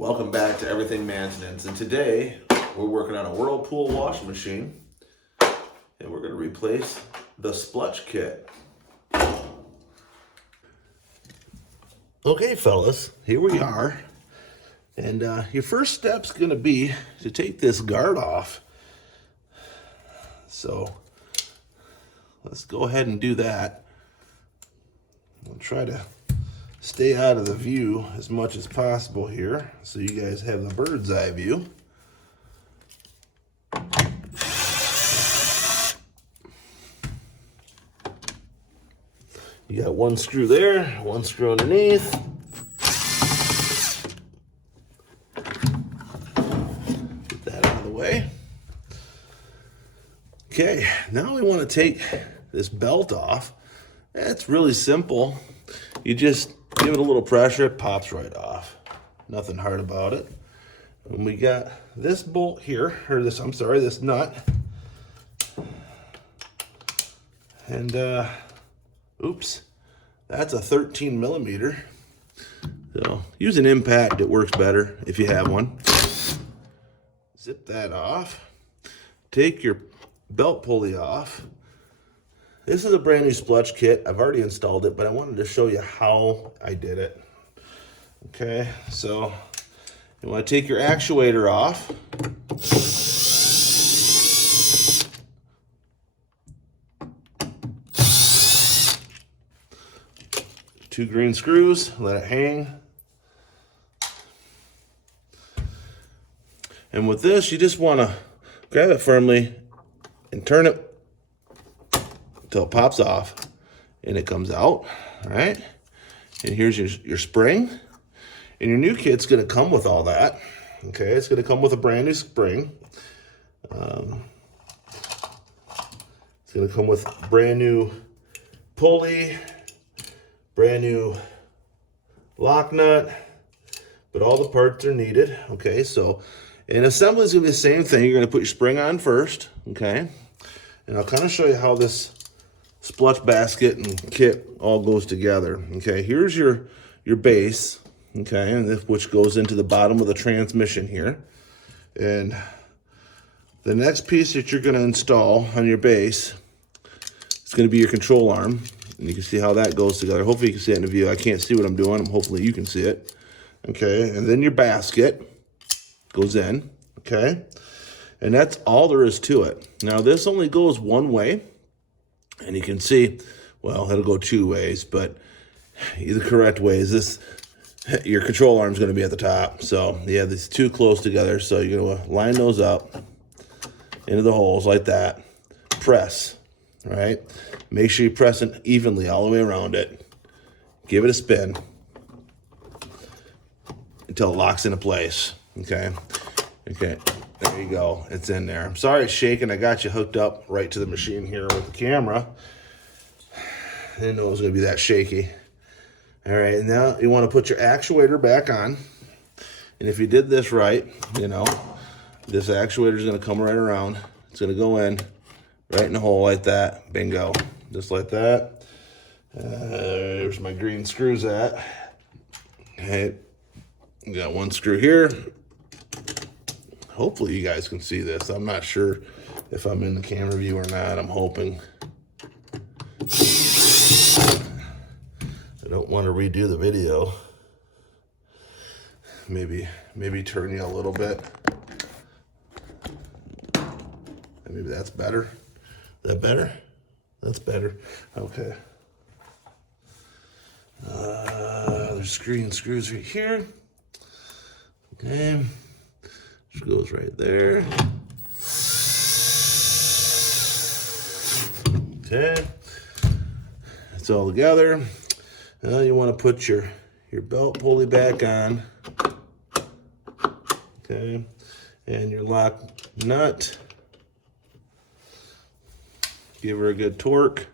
Welcome back to Everything Man-tenance, and today we're working on a Whirlpool washing machine, and we're going to replace the splutch kit. Okay, fellas, here we are, and your first step's going to be to take this guard off. So let's go ahead and do that. We'll try to stay out of the view as much as possible here so you guys have the bird's eye view. You got one screw there, one screw underneath. Get that out of the way. Okay, now we want to take this belt off. It's really simple. You just give it a little pressure, it pops right off. Nothing hard about it. And we got this bolt here, or this nut. And oops, that's a 13 millimeter. So use an impact, it works better if you have one. Zip that off. Take your belt pulley off. This is a brand new splutch kit. I've already installed it, but I wanted to show you how I did it. Okay, so you want to take your actuator off. Two green screws, let it hang. And with this, you just want to grab it firmly and turn it until it pops off and it comes out, all right? And here's your spring. And your new kit's gonna come with all that, okay? It's gonna come with a brand new spring. It's gonna come with brand new pulley, brand new lock nut, but all the parts are needed, okay? So, and assembly is gonna be the same thing. You're gonna put your spring on first, okay? And I'll kind of show you how this splutch basket and kit all goes together. Okay, here's your base, okay, and which goes into the bottom of the transmission here. And the next piece that you're going to install on your base is going to be your control arm. And you can see how that goes together. Hopefully you can see it in the view. I can't see what I'm doing. Hopefully you can see it. Okay, and then your basket goes in, okay? And that's all there is to it. Now this only goes one way. And you can see, well, it'll go two ways, but the correct way is this. Your control arm is going to be at the top. So you have these two close together. So you're going to line those up into the holes like that. Press, right? Make sure you press it evenly all the way around it. Give it a spin until it locks into place, okay? Okay. There you go, it's in there. I'm sorry it's shaking. I got you hooked up right to the machine here with the camera. I didn't know it was gonna be that shaky. All right, now you wanna put your actuator back on. And if you did this right, you know, this actuator is gonna come right around. It's gonna go in right in the hole like that, bingo, just like that. There's my green screws at. Okay, got one screw here. Hopefully you guys can see this. I'm not sure if I'm in the camera view or not. I'm hoping. I don't want to redo the video. Maybe turn you a little bit. Maybe that's better. Is that better? That's better. Okay. There's green screws right here. Okay. Which goes right there. Okay, it's all together. Now you want to put your belt pulley back on. Okay, and your lock nut. Give her a good torque.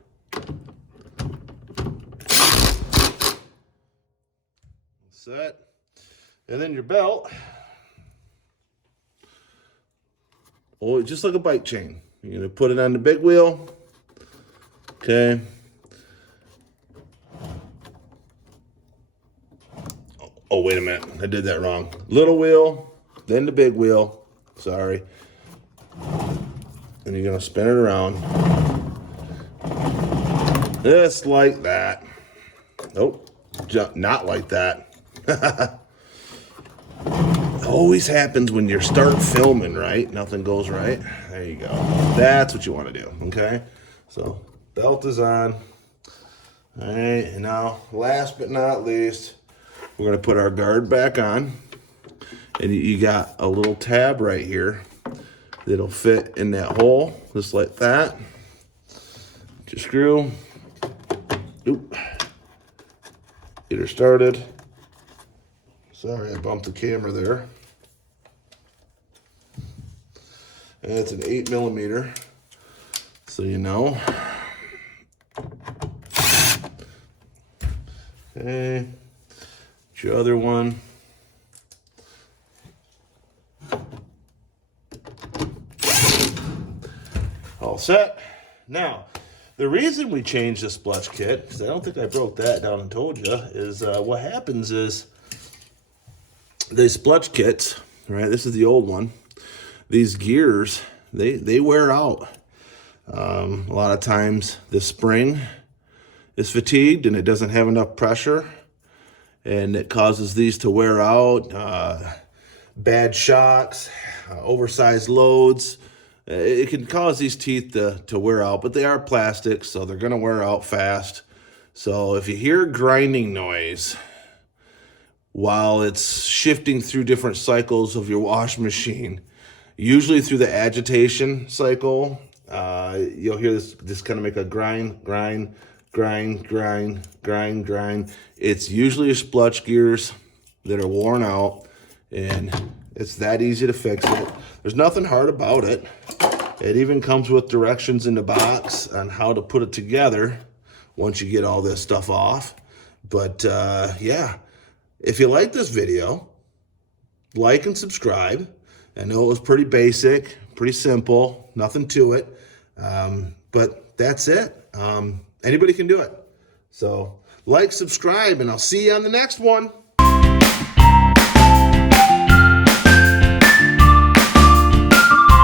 Set, and then your belt. Oh, just like a bike chain. You're gonna put it on the big wheel, okay? Oh, wait a minute. I did that wrong. Little wheel, then the big wheel. Sorry. And you're going to spin it around. Just like that. Nope. Not like that. Always happens when you start filming, right? Nothing goes right. There you go. That's what you want to do, okay? So, belt is on. All right, and now, last but not least, we're going to put our guard back on. And you got a little tab right here that'll fit in that hole, just like that. Get your screw. Oop. Get her started. Sorry, I bumped the camera there. And it's an 8mm, so you know. Okay, get your other one. All set. Now, the reason we changed the splutch kit, because I don't think I broke that down and told you, is what happens is the splutch kits, right? This is the old one. These gears, they wear out. A lot of times the spring is fatigued and it doesn't have enough pressure, and it causes these to wear out. Bad shocks, oversized loads. It can cause these teeth to wear out, but they are plastic, so they're going to wear out fast. So if you hear a grinding noise while it's shifting through different cycles of your wash machine, usually through the agitation cycle, you'll hear this kind of make a grind, grind, grind, grind, grind, grind. It's usually splutch gears that are worn out, and it's that easy to fix it. There's nothing hard about it. It even comes with directions in the box on how to put it together once you get all this stuff off. But yeah, if you like this video, like and subscribe. I know it was pretty basic, pretty simple, nothing to it, but that's it. Anybody can do it. So like, subscribe, and I'll see you on the next one.